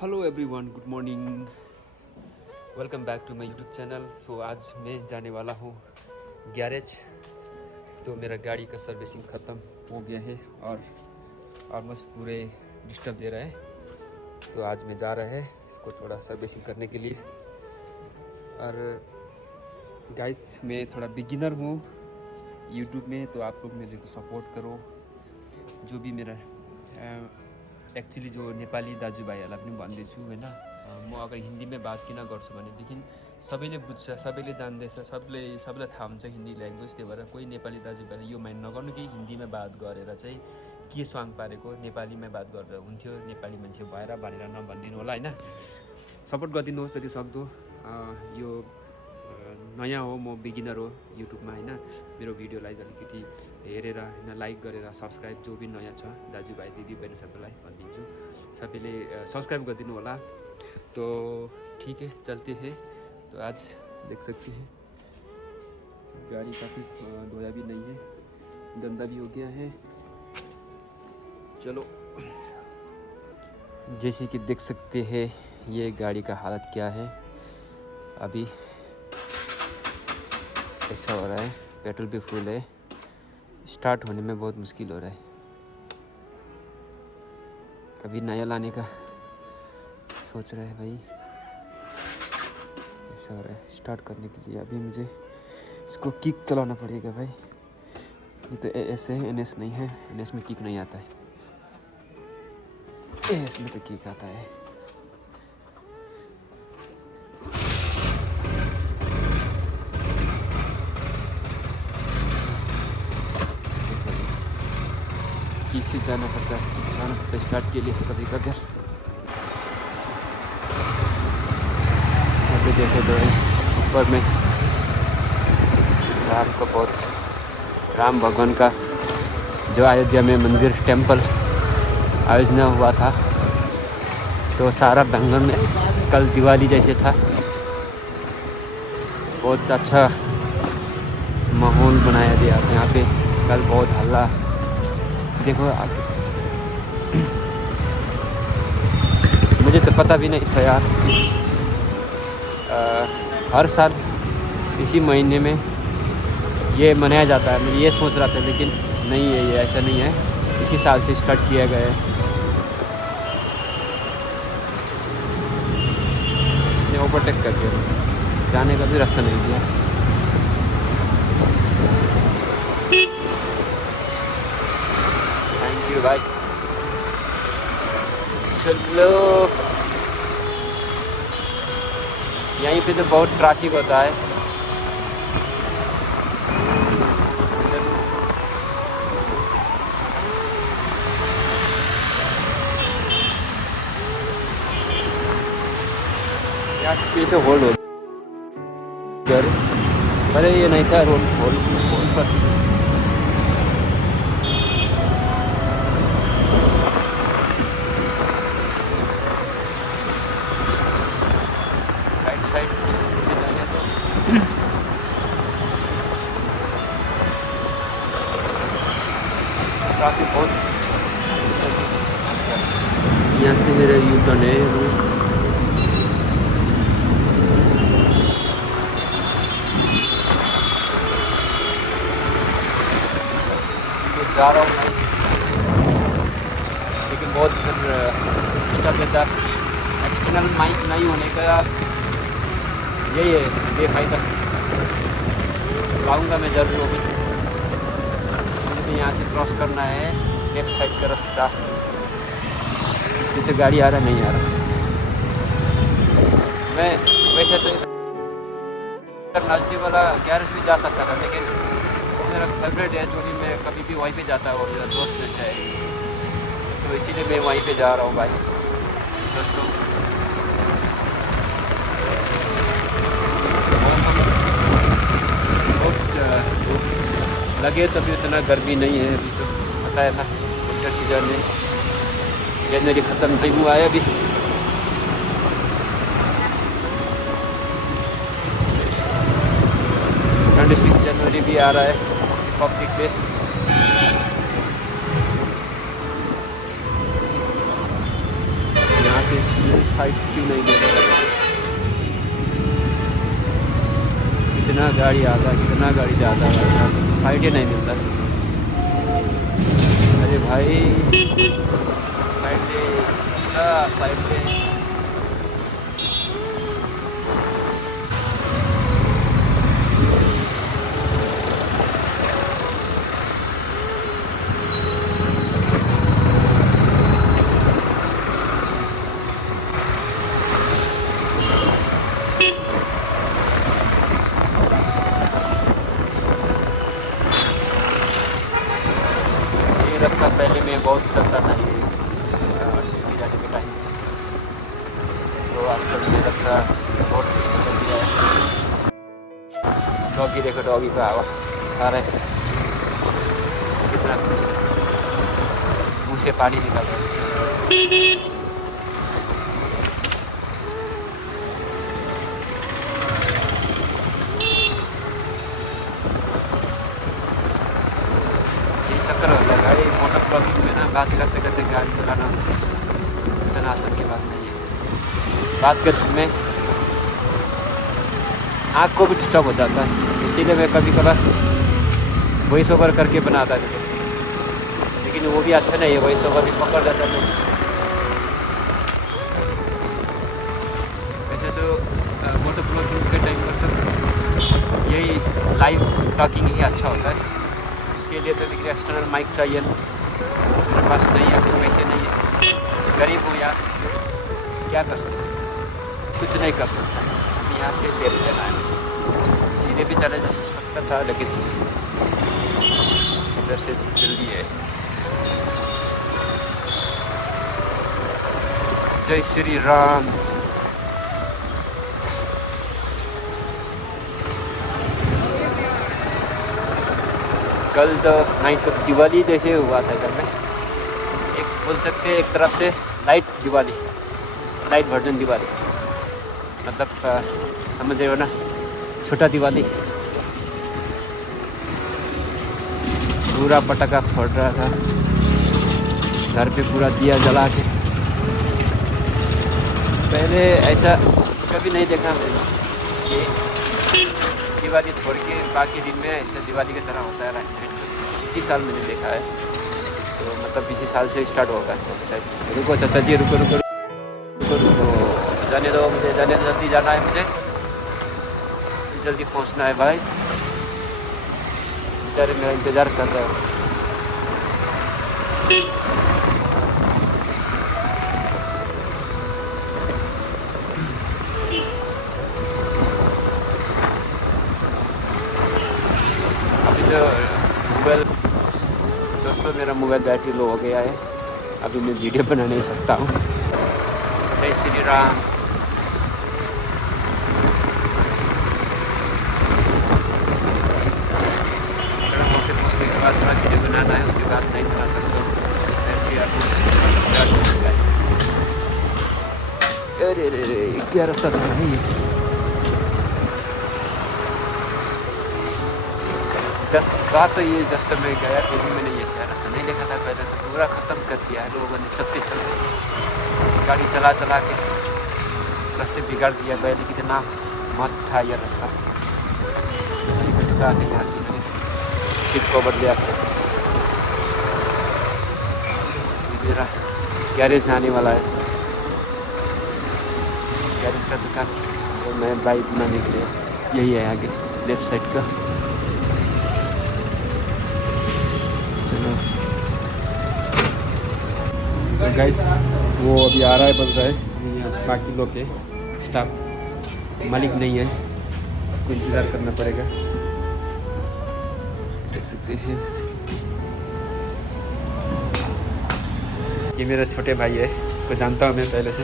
Hello everyone, good morning. Welcome back to my YouTube channel. So आज मैं जाने वाला हूँ गैरेज। तो मेरा गाड़ी का सर्विसिंग ख़त्म हो गया है और ऑलमोस्ट पूरे डिस्टर्ब दे रहा है। तो आज मैं जा रहा है इसको थोड़ा सर्विसिंग करने के लिए। और गाइस, मैं थोड़ा बिगिनर हूँ यूट्यूब में, तो आप लोग मेरे को सपोर्ट करो। जो भी मेरा एक्चुअली जो नेपाली दाजुभाइहरूलाई पनि भन्दैछु होइन, म अगर हिन्दीमा बात किन गर्छु भनेदेखि सबैले बुझ्छ, सबैले जान्दैछ, सबैलाई थाहा हुन्छ हिन्दी ल्याङ्ग्वेज। त्यही भएर कोही नेपाली दाजुभाइले यो माइन्ड नगर्नु कि हिन्दीमा बात गरेर चाहिँ के स्वाङ पारेको, नेपालीमा बात गरेर हुन्थ्यो, नेपाली मान्छे भएर भनेर नभनिदिनु होला होइन। सपोर्ट गरिदिनुहोस् जति सक्दो। यो नयाँ हो, म बिगिनर हो युट्युबमा होइन। मेरो भिडियोलाई अलिकति हेरेर होइन, लाइक गरेर सब्सक्राइब, जो भी नयाँ छ दाजुभाइ दिदीबहिनी सबैलाई भनिदिन्छु, सबैले सब्सक्राइब गरिदिनु होला। तो ठीक है, चलते हैं। तो आज देख सकते हैं गाड़ी काफ़ी धोया भी नहीं है, गंदा भी हो गया है। चलो, जैसे कि देख सकते हैं ये गाड़ी का हालत क्या है। अभी ऐसा हो रहा है, पेट्रोल भी फुल है, स्टार्ट होने में बहुत मुश्किल हो रहा है। अभी नया लाने का सोच रहा है भाई। ऐसा हो रहा है, स्टार्ट करने के लिए अभी मुझे इसको किक चलाना पड़ेगा भाई। ये तो एएस है, एनएस नहीं है। एनएस में किक नहीं आता है, एएस में तो किक आता है। किक से जाना पड़ता है, स्टार्ट के लिए कभी कभी। अभी देखो तो इस ऊपर में राम का बहुत, राम भगवान का जो अयोध्या में मंदिर टेम्पल आयोजना हुआ था, तो सारा बैंगलोर में कल दिवाली जैसे था। बहुत अच्छा माहौल बनाया गया यहाँ पे कल, बहुत हल्ला। देखो आगे, मुझे तो पता भी नहीं था यार। हर साल इसी महीने में ये मनाया जाता है। मैं ये सोच रहा था, लेकिन नहीं है, ये ऐसा नहीं है, इसी साल से स्टार्ट किया गया है। इसने ओवरटेक कर दिया, जाने का भी रास्ता नहीं दिया। थैंक यू भाई। चलो, यहीं पे तो बहुत ट्रैफिक होता है। यार पीछे होल्ड हो गया, अरे ये नहीं था रोड, होल्ड पर। राइट साइड जाने तो काफ़ी बहुत, यहाँ से मेरा यू टर्न है। जा रहा हूँ भाई, लेकिन बहुत डिस्टर्ब रहता है। एक्सटर्नल माइक नहीं होने का यही है बेफायदा। लाऊंगा मैं ज़रूर होगी। मुझे तो यहाँ से क्रॉस करना है लेफ्ट साइड का रास्ता। जैसे गाड़ी आ रहा नहीं आ रहा। मैं वैसे तो नज़दीक वाला गैरेज भी जा सकता था, लेकिन मेरा फेवरेट है जो भी, मैं कभी भी वहीं पे जाता हूँ, मेरा दोस्त में से है, तो इसीलिए मैं वहीं पे जा रहा हूँ भाई दोस्तों। मौसम बहुत लगे तो भी उतना गर्मी नहीं है अभी, तो पता है ना विंटर सीजन में जनवरी ख़त्म नहीं हुआ है अभी। जनवरी भी आ रहा है रिपब्लिक डे। यहाँ से साइड क्यों नहीं दे रहा। कितना गाड़ी आता है, कितना गाड़ी जाता है भाई, यहाँ पे साइड ही नहीं मिलता। अरे भाई साइड दे, साइड दे। रास्ता पहले में बहुत चलता था ये जाने के टाइम, तो आजकल ये रास्ता बहुत बदल गया है। डॉगी देखो, डॉगी का आ रहा है, कितना खुश है, मुँह से पानी निकल रहा है। चक्कर हो गया भाई मोटर ब्लॉगिंग में ना, बात करते करते गाड़ी चलाना इतना आसान की बात नहीं है। बात करते में आँख को भी डिस्टर्ब हो जाता है, इसीलिए मैं कभी कभार वॉइस ओवर करके बनाता है, लेकिन वो भी अच्छा नहीं है, वॉइस ओवर भी पकड़ जाता है। वैसे तो मोटर ब्लॉगिंग के टाइम पर तो यही लाइव टॉकिंग ही अच्छा होता है। इसके लिए तो लेकिन एक्सटर्नल माइक चाहिए ना, मेरे पास नहीं है, फिर पैसे नहीं है, गरीब हूँ यार, क्या कर सकते, कुछ नहीं कर सकता। यहाँ से ले लेना है, सीधे भी चले जा सकता था, लेकिन इधर से जल्दी है। जय श्री राम। कल तो नाइट को दिवाली जैसे हुआ था इधर में, एक बोल सकते हैं एक तरफ से light Diwali, light version Diwali, मतलब समझ रहे हो ना, छोटा दिवाली। पूरा पटाखा फोड़ रहा था, घर पे पूरा दिया जला के। पहले ऐसा कभी नहीं देखा मैंने, ये दिवाली छोड़ के बाकी दिन में ऐसा दिवाली की तरह होता है। इसी साल मैंने देखा है, तो मतलब इसी साल से स्टार्ट होगा शायद। रुको चाचा जी, रुको रुको रुको रुको, जाने दो मुझे, जाने दो, जल्दी जाना है मुझे, जल्दी पहुंचना है भाई, बेचारे मेरा इंतज़ार कर रहे हो। अभी जो मोबाइल दोस्तों, मेरा मोबाइल बैटरी लो हो गया है, अभी मैं वीडियो बना नहीं सकता हूँ। जय श्री राम। उसके बाद थोड़ा वीडियो बनाना है, उसके बाद नहीं बना सकता हूँ। अरे अरे क्या रास्ता था भाई ये, बात तो ये जस्ट मैं गया फिर भी मैंने ये रास्ता नहीं देखा था पहले, तो पूरा ख़त्म कर दिया है लोगों ने चलते चलते, गाड़ी चला चला के रास्ते बिगाड़ दिया। पहले कितना मस्त था ये रास्ता, यहाँ से मैंने सीट को बदलिया। मेरा गैरेज आने वाला है, गैरेज का दुकान, तो मैं बाइक बनाने के लिए यही है आगे लेफ्ट साइड का। तो गाइस वो अभी आ रहा है, बज रहा है, बाकी लोग के स्टाफ, मालिक नहीं है, उसको इंतज़ार करना पड़ेगा। देख सकते हैं ये मेरा छोटे भाई है, उसको जानता हूँ मैं पहले से।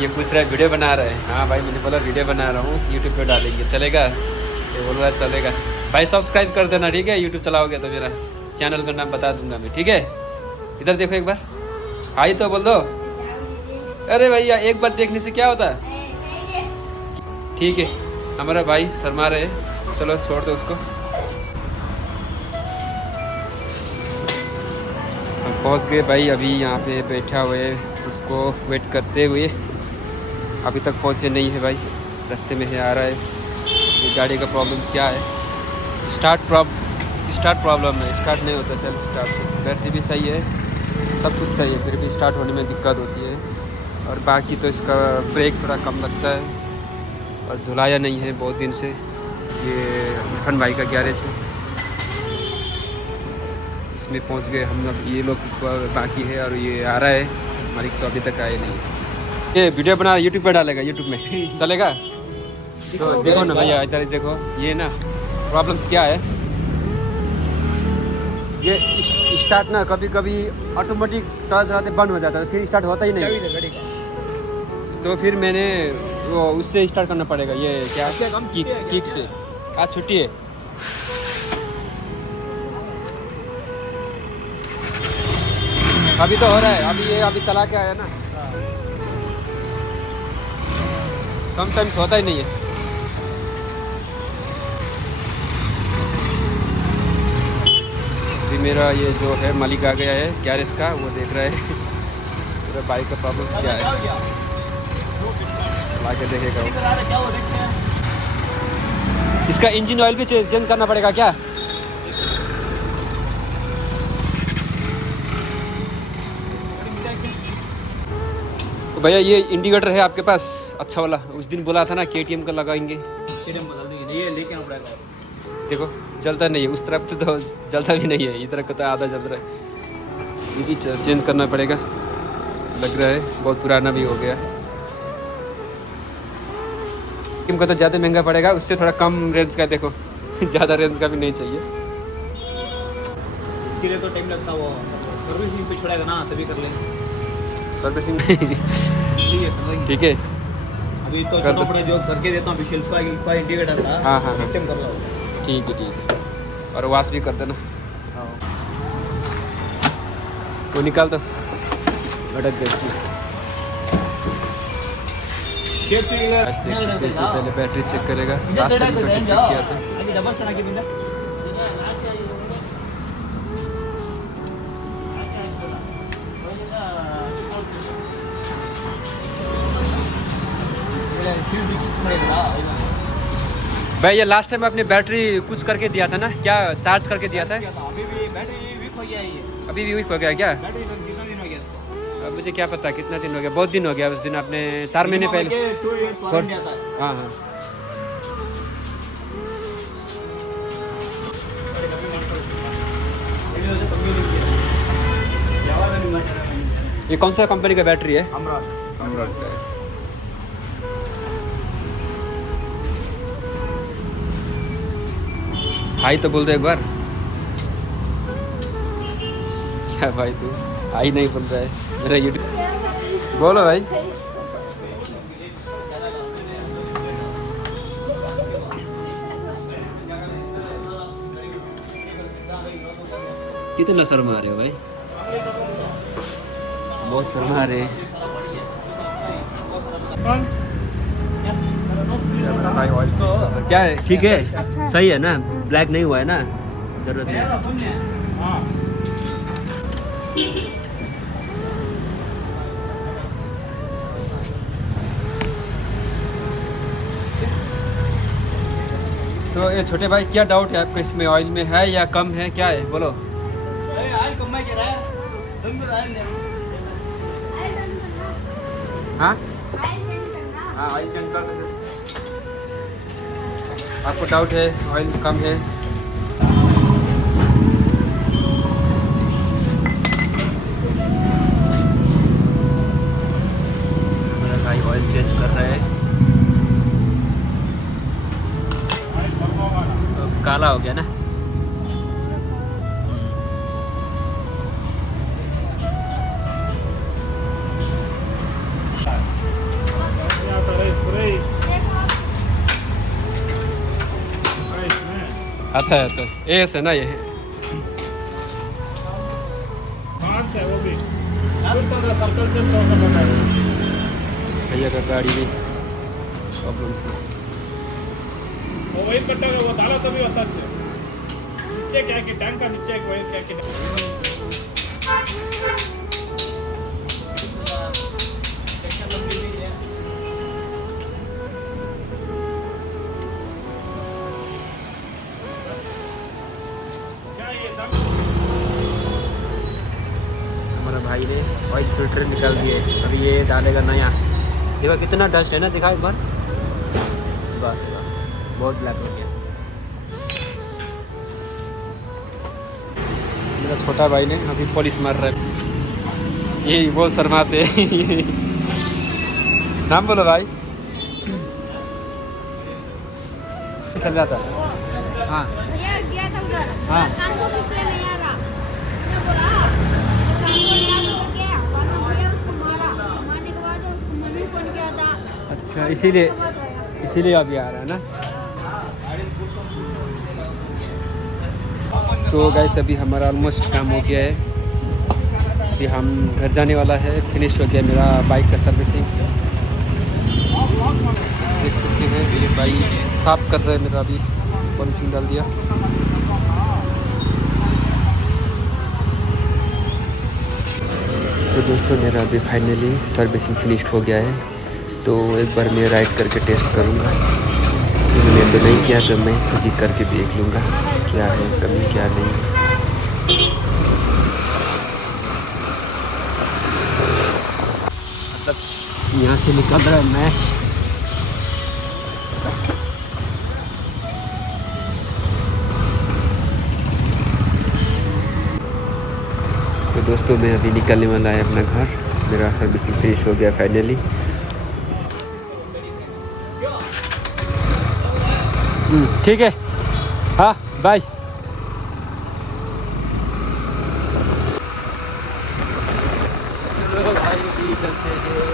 ये पूछ रहा है वीडियो बना रहा है, हाँ भाई मैंने बोला वीडियो बना रहा हूँ, यूट्यूब पे डालेंगे, चलेगा? ये बोल रहा है चलेगा। भाई सब्सक्राइब कर देना, ठीक है? यूट्यूब चलाओगे तो मेरा चैनल का नाम बता दूंगा मैं, ठीक है? इधर देखो एक बार, हाई तो बोल दो। अरे भैया एक बार देखने से क्या होता है, ठीक है? हमारा भाई शर्मा रहे, चलो छोड़ दो उसको। हम पहुंच गए भाई, अभी यहाँ पे बैठा हुए, को वेट करते हुए अभी तक पहुँचे नहीं है भाई, रास्ते में ही आ रहा है। ये गाड़ी का प्रॉब्लम क्या है? स्टार्ट प्रॉब्लम है, स्टार्ट नहीं होता सेल्फ स्टार्ट से। बैटरी भी सही है, सब कुछ सही है, फिर भी स्टार्ट होने में दिक्कत होती है। और बाकी तो इसका ब्रेक थोड़ा कम लगता है और धुलाया नहीं है बहुत दिन से। ये इरफान भाई का गैरेज है, इसमें पहुंच गए हम लोग। ये लोग बाकी है और ये आ रहा है, मालिक तो अभी तक आए नहीं। ये वीडियो बना यूट्यूब पर डालेगा, यूट्यूब में चलेगा? तो देखो ना भैया, इधर देखो, ये ना प्रॉब्लम्स क्या है। ये स्टार्ट ना कभी कभी ऑटोमेटिक चलाते बंद हो जाता है, फिर स्टार्ट होता ही नहीं। तो फिर मैंने वो उससे स्टार्ट करना पड़ेगा। ये क्या किक से। आज छुट्टी है। अभी तो हो रहा है, अभी चला के आया ना। समटाइम्स होता ही नहीं है। अभी मेरा ये जो है मालिक आ गया है गैरेज का, वो देख रहा है मेरा बाइक का प्रॉब्लम क्या है, आके देखेगा। इसका इंजन ऑयल भी चेंज करना पड़ेगा क्या? तो भैया ये इंडिकेटर है आपके पास अच्छा वाला? उस दिन बोला था ना KTM का लगाएंगे। ये लेके आना पड़ेगा। देखो जलता नहीं है, उस तरफ तो जलता भी नहीं है, इधर को तो आधा जल रहा है। ये भी चेंज करना पड़ेगा लग रहा है, बहुत पुराना भी हो गया। KTM का तो ज़्यादा महंगा पड़ेगा, उससे थोड़ा कम रेंज का देखो ज़्यादा रेंज का भी नहीं चाहिए। इसके लिए तो टाइम लगता है, वो सर्विसिंग पे छोड़ेगा ना, तभी कर लेंगे सर्विसिंग। ठीक है, अभी तो छोटा बड़ा जो करके देता हूँ, शेल्फ का इंडिकेटर था। हाँ हाँ टाइम कर लो। ठीक है और वाश भी कर देना। वो निकाल दो, भटक गई इसमें। इसमें पहले बैटरी चेक करेगा, लास्ट टाइम बैटरी चेक किया था। भाई ये लास्ट टाइम आपने बैटरी कुछ करके दिया था ना, क्या चार्ज करके दिया था? अभी भी बैटरी वीक हो गया है ये। अभी भी वीक हो गया क्या? बैटरी कितना दिन हो गया इसको? अब मुझे क्या पता कितना दिन हो गया, बहुत दिन हो गया। उस दिन आपने 4 महीने पहले। 2 years वारंटी आता है। हाँ हाँ। ये कौन सा कंपनी का बैटरी है? अमराट का है। भाई तो बोल दो एक बार। क्या भाई तू आई नहीं बोल रहा है मेरा यूट्यूब? बोलो भाई। कितना शर्मा रहे हो भाई, बहुत शर्मा रहे। क्या है, ठीक है, सही है ना? ब्लैक नहीं हुआ है ना? जरूरत नहीं। तो ये छोटे भाई क्या डाउट है आपको, इसमें ऑयल में है या कम है, क्या है बोलो? हाँ हाँ ऑयल चेंज कर दो। आपको डाउट है ऑयल कम है? हमारा भाई ऑयल चेंज कर रहा है। तो काला हो गया ना? आता है तो एस है ना ये? वो भी सर्कल से भैया का गाड़ी में प्रॉब्लम से वो वही कट्टा वो डाला तभी होता है। नीचे क्या कि टैंक का नीचे एक वही क्या कि फिल्टर निकाल दिए। अभी ये डालेगा नया। देखो कितना डस्ट है ना, दिखा एक बार। बस बहुत ब्लैक हो गया। मेरा छोटा भाई ने अभी पॉलिश मार रहा है। यही बहुत शर्माते हैं। नाम बोलो भाई। खेल रहा था। हाँ भैया गया था उधर। हाँ। काम को किस लिए नहीं आ रहा? मैंने बोला काम को नहीं आ रहा क्या? बाद में भैया उसको मारा। मारने के बाद उसको मम्मी फोन किया था। अच्छा, उसके बाद आया। इसीलिए अभी आ रहा है ना। तो गाइस अभी हमारा ऑलमोस्ट काम हो गया है। अभी हम घर जाने वाला है। फिनिश हो गया मेरा बाइक का सर्विसिंग। देख सकते हैं ये भाई साफ कर रहे हैं मेरा। अभी पॉलिशिंग डाल दिया। तो दोस्तों मेरा अभी फाइनली सर्विसिंग फिनिश्ड हो गया है। तो एक बार मैं राइड करके टेस्ट करूँगा। मैंने तो नहीं किया, तो मैं खुद ही करके देख लूँगा क्या है कमी क्या नहीं। मतलब यहाँ से निकल रहा है मैं। तो दोस्तों मैं अभी निकलने वाला है अपना घर। मेरा सर्विसिंग फिनिश हो गया फाइनली। ठीक है, हाँ बाय। चलो भाई अभी चलते हैं।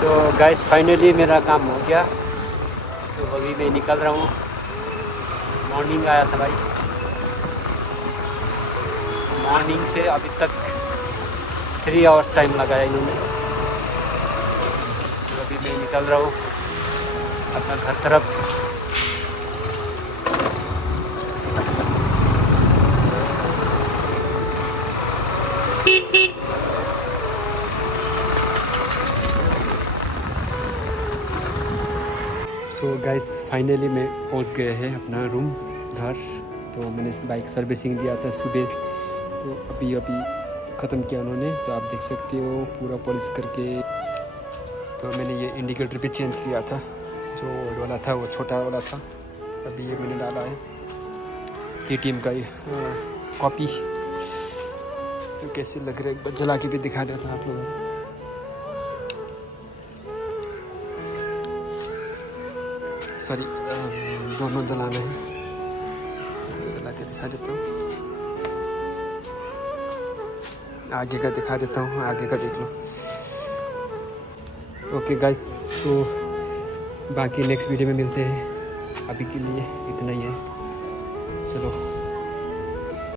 तो गाइस फाइनली मेरा काम हो गया। तो अभी मैं निकल रहा हूँ। मॉर्निंग आया था भाई। मॉर्निंग से अभी तक 3 आवर्स टाइम लगाया इन्होंने। तो अभी मैं निकल रहा हूँ अपना घर तरफ। सो गाइस फाइनली मैं पहुँच गए हैं अपना रूम घर। तो मैंने इस बाइक सर्विसिंग दिया था सुबह। तो अभी ख़त्म किया उन्होंने। तो आप देख सकते हो पूरा पॉलिश करके। तो मैंने ये इंडिकेटर भी चेंज किया था। जो ओल्ड वाला था वो छोटा वाला था। अभी ये मैंने डाला है KTM का कॉपी। तो कैसे लग रहा है एक बार जला के भी दिखा देता आप लोगों को। सॉरी दोनों जलाना है। तो जला के दिखा देता हूँ। आगे का दिखा देता हूँ, आगे का देख लो। ओके गाइस, तो बाकी नेक्स्ट वीडियो में मिलते हैं। अभी के लिए इतना ही है। चलो।